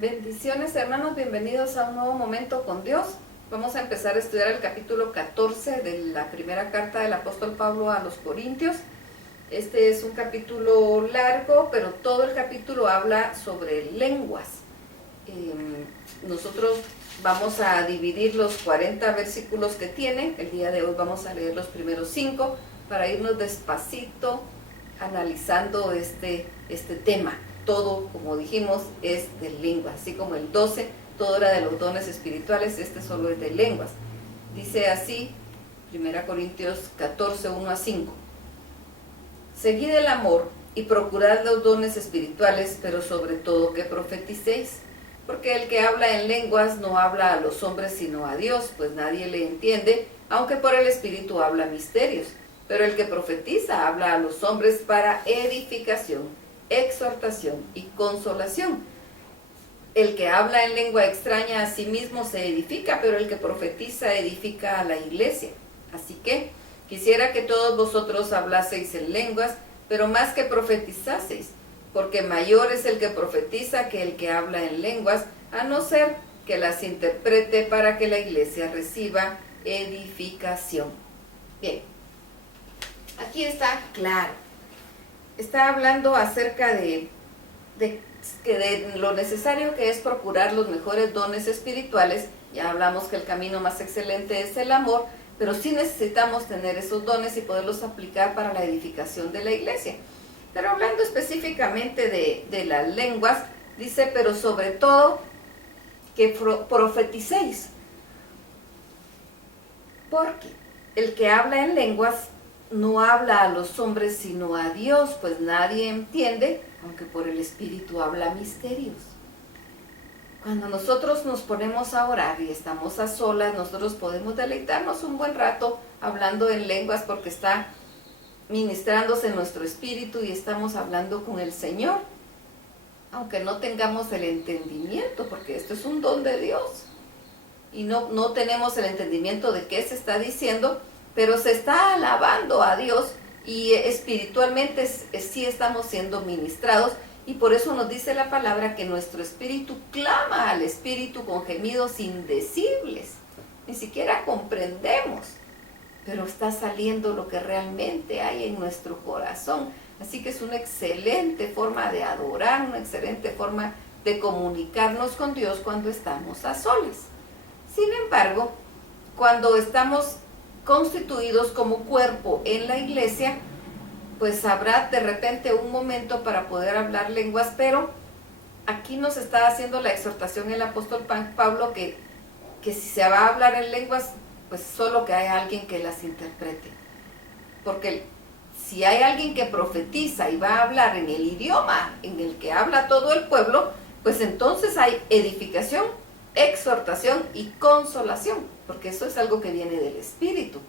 Bendiciones, hermanos, bienvenidos a un nuevo momento con Dios. Vamos a empezar a estudiar el capítulo 14 de la primera carta del apóstol Pablo a los Corintios. Este es un capítulo largo, pero todo el capítulo habla sobre lenguas. Nosotros vamos a dividir los 40 versículos que tiene. El día de hoy vamos a leer los primeros 5 para irnos despacito analizando este tema. Todo, como dijimos, es de lenguas, así como el 12, todo era de los dones espirituales, este solo es de lenguas. Dice así, 1 Corintios 14, 1 a 5. Seguid el amor y procurad los dones espirituales, pero sobre todo que profeticéis, porque el que habla en lenguas no habla a los hombres sino a Dios, pues nadie le entiende, aunque por el Espíritu habla misterios. Pero el que profetiza habla a los hombres para edificación, exhortación y consolación. El que habla en lengua extraña a sí mismo se edifica, pero el que profetiza edifica a la iglesia. Así que quisiera que todos vosotros hablaseis en lenguas, pero más que profetizaseis, porque mayor es el que profetiza que el que habla en lenguas, a no ser que las interprete para que la iglesia reciba edificación. Bien, aquí está claro. Está hablando acerca de lo necesario que es procurar los mejores dones espirituales. Ya hablamos que el camino más excelente es el amor, pero sí necesitamos tener esos dones y poderlos aplicar para la edificación de la iglesia. Pero hablando específicamente de las lenguas, dice, pero sobre todo que profeticéis. Porque el que habla en lenguas no habla a los hombres sino a Dios, pues nadie entiende, aunque por el Espíritu habla misterios. Cuando nosotros nos ponemos a orar y estamos a solas, nosotros podemos deleitarnos un buen rato hablando en lenguas porque está ministrándose en nuestro espíritu y estamos hablando con el Señor, aunque no tengamos el entendimiento, porque esto es un don de Dios y no tenemos el entendimiento de qué se está diciendo, pero se está alabando a Dios y espiritualmente sí estamos siendo ministrados, y por eso nos dice la palabra que nuestro espíritu clama al Espíritu con gemidos indecibles. Ni siquiera comprendemos, pero está saliendo lo que realmente hay en nuestro corazón. Así que es una excelente forma de adorar, una excelente forma de comunicarnos con Dios cuando estamos a solas. Sin embargo, cuando estamos constituidos como cuerpo en la iglesia, pues habrá de repente un momento para poder hablar lenguas, pero aquí nos está haciendo la exhortación el apóstol Pablo que si se va a hablar en lenguas, pues solo que haya alguien que las interprete, porque si hay alguien que profetiza y va a hablar en el idioma en el que habla todo el pueblo, pues entonces hay edificación, exhortación y consolación, porque eso es algo que viene del Espíritu.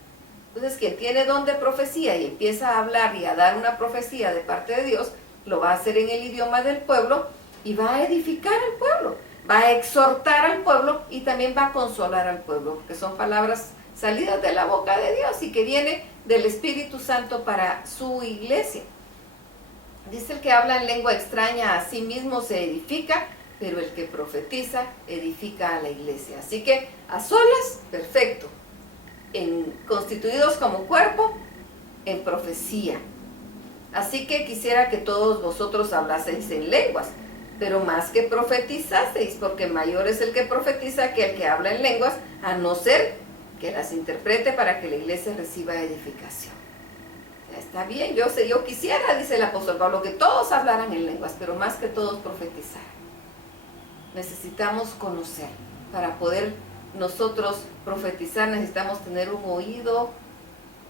Entonces, quien tiene don de profecía y empieza a hablar y a dar una profecía de parte de Dios, lo va a hacer en el idioma del pueblo y va a edificar al pueblo, va a exhortar al pueblo y también va a consolar al pueblo, porque son palabras salidas de la boca de Dios y que viene del Espíritu Santo para su iglesia. Dice: el que habla en lengua extraña a sí mismo se edifica, pero el que profetiza edifica a la iglesia. Así que a solas, perfecto. Constituidos como cuerpo, en profecía. Así que quisiera que todos vosotros hablaseis en lenguas, pero más que profetizaseis, porque mayor es el que profetiza que el que habla en lenguas, a no ser que las interprete para que la iglesia reciba edificación. Ya está bien, yo quisiera, dice el apóstol Pablo, que todos hablaran en lenguas, pero más que todos profetizaran. Necesitamos conocer para poder nosotros profetizar. Necesitamos tener un oído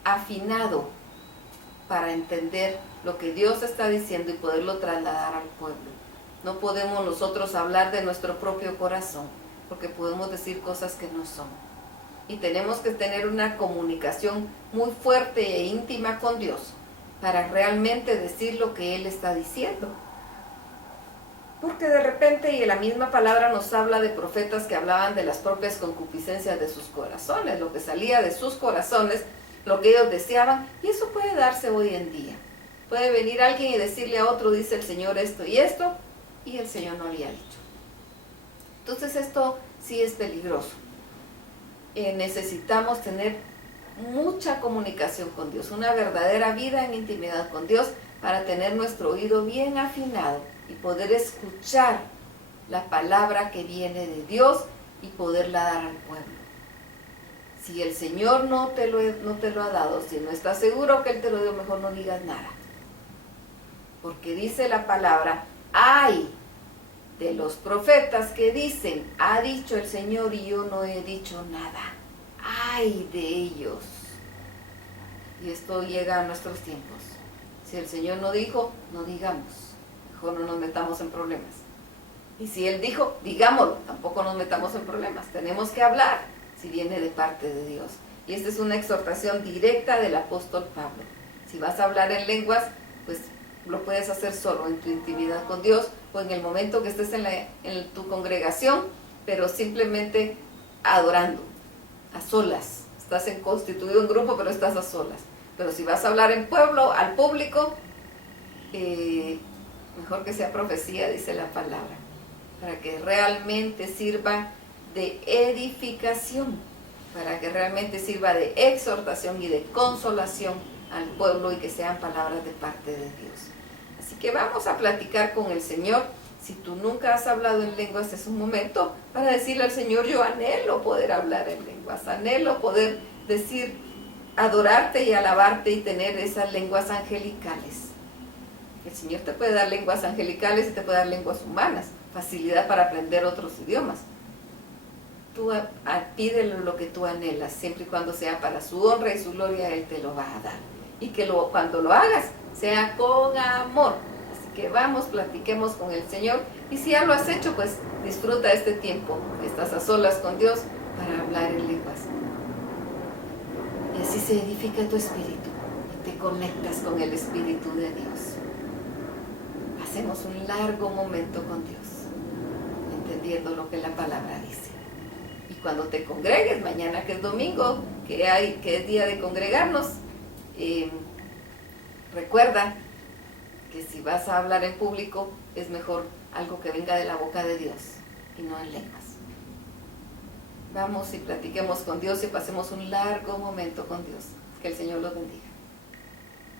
afinado para entender lo que Dios está diciendo y poderlo trasladar al pueblo. No podemos nosotros hablar de nuestro propio corazón, porque podemos decir cosas que no son. Y tenemos que tener una comunicación muy fuerte e íntima con Dios para realmente decir lo que Él está diciendo. Porque de repente, y la misma palabra nos habla de profetas que hablaban de las propias concupiscencias de sus corazones, lo que salía de sus corazones, lo que ellos deseaban, y eso puede darse hoy en día. Puede venir alguien y decirle a otro, dice el Señor esto y esto, y el Señor no había dicho. Entonces esto sí es peligroso. Necesitamos tener mucha comunicación con Dios, una verdadera vida en intimidad con Dios para tener nuestro oído bien afinado y poder escuchar la palabra que viene de Dios y poderla dar al pueblo. Si el Señor no te lo ha dado, si no estás seguro que Él te lo dio, mejor no digas nada. Porque dice la palabra, ay de los profetas que dicen, ha dicho el Señor y yo no he dicho nada. Ay de ellos. Y esto llega a nuestros tiempos. Si el Señor no dijo, no digamos. Mejor no nos metamos en problemas. Y si Él dijo, digámoslo, tampoco nos metamos en problemas. Tenemos que hablar si viene de parte de Dios. Y esta es una exhortación directa del apóstol Pablo. Si vas a hablar en lenguas, pues lo puedes hacer solo en tu intimidad con Dios o en el momento que estés en tu congregación, pero simplemente adorando, a solas. Estás constituido en grupo, pero estás a solas. Pero si vas a hablar en pueblo, al público, mejor que sea profecía, dice la palabra, para que realmente sirva de edificación, para que realmente sirva de exhortación y de consolación al pueblo y que sean palabras de parte de Dios. Así que vamos a platicar con el Señor. Si tú nunca has hablado en lenguas, es un momento para decirle al Señor, yo anhelo poder hablar en lenguas, anhelo poder decir, adorarte y alabarte y tener esas lenguas angelicales. El Señor te puede dar lenguas angelicales y te puede dar lenguas humanas, facilidad para aprender otros idiomas. Tú pídele lo que tú anhelas, siempre y cuando sea para su honra y su gloria, Él te lo va a dar. Y que cuando lo hagas, sea con amor. Así que vamos, platiquemos con el Señor. Y si ya lo has hecho, pues disfruta este tiempo. Estás a solas con Dios para hablar en lenguas. Y así se edifica tu espíritu y te conectas con el Espíritu de Dios. Hacemos un largo momento con Dios, entendiendo lo que la palabra dice. Y cuando te congregues, mañana que es domingo, que es día de congregarnos, recuerda que si vas a hablar en público, es mejor algo que venga de la boca de Dios y no en lenguas. Vamos y platiquemos con Dios y pasemos un largo momento con Dios. Que el Señor los bendiga.